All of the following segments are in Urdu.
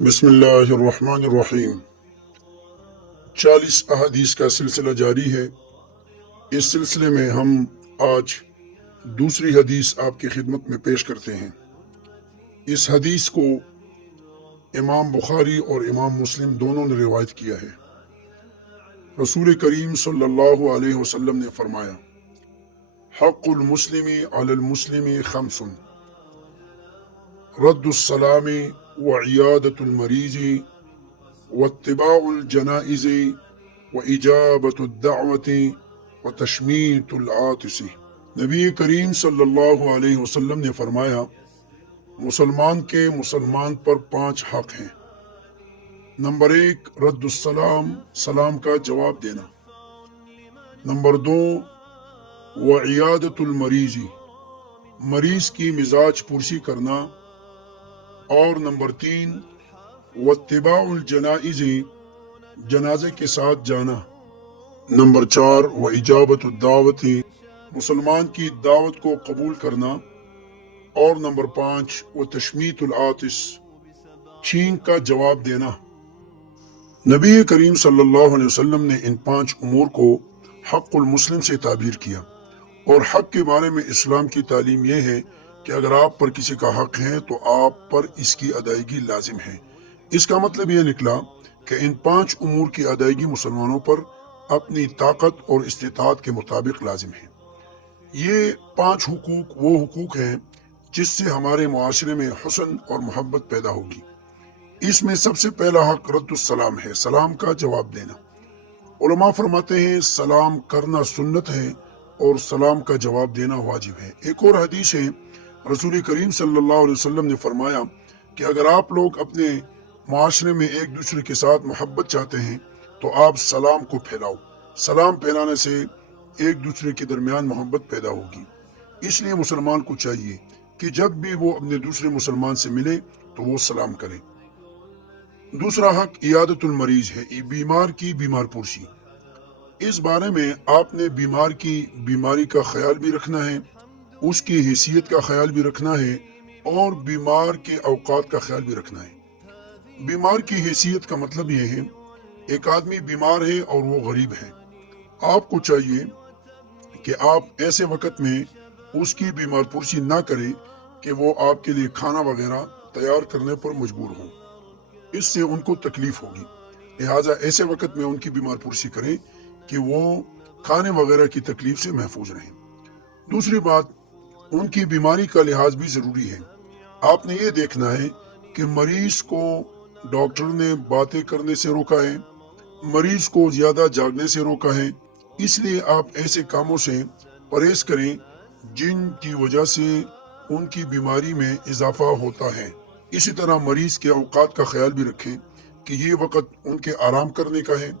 بسم اللہ الرحمن الرحیم 40 احادیث کا سلسلہ جاری ہے۔ اس سلسلے میں ہم آج دوسری حدیث آپ کی خدمت میں پیش کرتے ہیں۔ اس حدیث کو امام بخاری اور امام مسلم دونوں نے روایت کیا ہے۔ رسول کریم صلی اللہ علیہ وسلم نے فرمایا، حق المسلم علی المسلم خمس، رد السلام وعیادت المریض واتباع الجنائز وإجابت الدعوت وتشمیت العاطس۔ نبی کریم صلی اللہ علیہ وسلم نے فرمایا، مسلمان کے مسلمان پر 5 حق ہیں۔ نمبر 1 رد السلام، سلام کا جواب دینا۔ نمبر 2 وعیادت المریض، مریض کی مزاج پرسی کرنا۔ اور نمبر 3 واتباع الجنائز، جنازے کے ساتھ جانا۔ نمبر 4 واجابت الدعوت، مسلمان کی دعوت کو قبول کرنا۔ اور نمبر 5 وتشمیت العاطس، چھینک کا جواب دینا۔ نبی کریم صلی اللہ علیہ وسلم نے ان 5 امور کو حق المسلم سے تعبیر کیا، اور حق کے بارے میں اسلام کی تعلیم یہ ہے کہ اگر آپ پر کسی کا حق ہے تو آپ پر اس کی ادائیگی لازم ہے۔ اس کا مطلب یہ نکلا کہ ان 5 امور کی ادائیگی مسلمانوں پر اپنی طاقت اور استطاعت کے مطابق لازم ہے۔ یہ 5 حقوق وہ حقوق ہیں جس سے ہمارے معاشرے میں حسن اور محبت پیدا ہوگی۔ اس میں سب سے پہلا حق رد السلام ہے، سلام کا جواب دینا۔ علماء فرماتے ہیں سلام کرنا سنت ہے اور سلام کا جواب دینا واجب ہے۔ ایک اور حدیث ہے، رسول کریم صلی اللہ علیہ وسلم نے فرمایا کہ اگر آپ لوگ اپنے معاشرے میں ایک دوسرے کے ساتھ محبت چاہتے ہیں تو آپ سلام کو پھیلاؤ۔ سلام پھیلانے سے ایک دوسرے کے درمیان محبت پیدا ہوگی۔ اس لیے مسلمان کو چاہیے کہ جب بھی وہ اپنے دوسرے مسلمان سے ملے تو وہ سلام کرے۔ دوسرا حق عیادت المریض ہے، بیمار کی بیمار پرسی۔ اس بارے میں آپ نے بیمار کی بیماری کا خیال بھی رکھنا ہے، اس کی حیثیت کا خیال بھی رکھنا ہے، اور بیمار کے اوقات کا خیال بھی رکھنا ہے۔ بیمار کی حیثیت کا مطلب یہ ہے، ایک آدمی بیمار ہے اور وہ غریب ہے، آپ کو چاہیے کہ آپ ایسے وقت میں اس کی بیمار پرسی نہ کریں کہ وہ آپ کے لیے کھانا وغیرہ تیار کرنے پر مجبور ہوں، اس سے ان کو تکلیف ہوگی۔ لہٰذا ایسے وقت میں ان کی بیمار پرسی کریں کہ وہ کھانے وغیرہ کی تکلیف سے محفوظ رہیں۔ دوسری بات، ان کی بیماری کا لحاظ بھی ضروری ہے۔ آپ نے یہ دیکھنا ہے کہ مریض کو ڈاکٹر نے باتیں کرنے سے روکا ہے، مریض کو زیادہ جاگنے سے روکا ہے، اس لیے آپ ایسے کاموں سے پرہیز کریں جن کی وجہ سے ان کی بیماری میں اضافہ ہوتا ہے۔ اسی طرح مریض کے اوقات کا خیال بھی رکھیں کہ یہ وقت ان کے آرام کرنے کا ہے،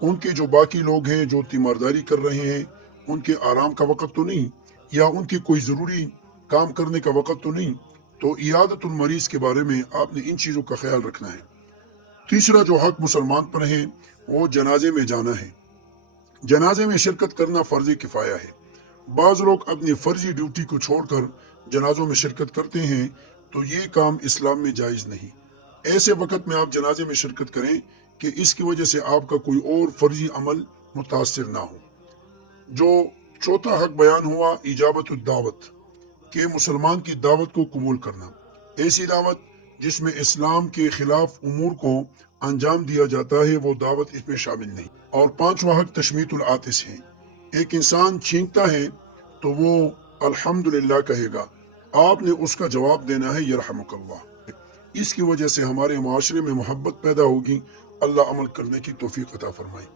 ان کے جو باقی لوگ ہیں جو تیمارداری کر رہے ہیں ان کے آرام کا وقت تو نہیں، یا ان کی کوئی ضروری کام کرنے کا وقت تو نہیں۔ تو عیادت المریض کے بارے میں آپ نے ان چیزوں کا خیال رکھنا ہے۔ تیسرا جو حق مسلمان پر ہے وہ جنازے میں جانا ہے۔ جنازے میں شرکت کرنا فرض کفایہ ہے۔ بعض لوگ اپنی فرضی ڈیوٹی کو چھوڑ کر جنازوں میں شرکت کرتے ہیں، تو یہ کام اسلام میں جائز نہیں۔ ایسے وقت میں آپ جنازے میں شرکت کریں کہ اس کی وجہ سے آپ کا کوئی اور فرضی عمل متاثر نہ ہو۔ جو چوتھا حق بیان ہوا اجابت الدعوت، کہ مسلمان کی دعوت کو قبول کرنا۔ ایسی دعوت جس میں اسلام کے خلاف امور کو انجام دیا جاتا ہے وہ دعوت اس میں شامل نہیں۔ اور 5واں حق تشمیت العاطس ہے۔ ایک انسان چھینکتا ہے تو وہ الحمدللہ کہے گا، آپ نے اس کا جواب دینا ہے یرحمک اللہ۔ اس کی وجہ سے ہمارے معاشرے میں محبت پیدا ہوگی۔ اللہ عمل کرنے کی توفیق عطا فرمائے۔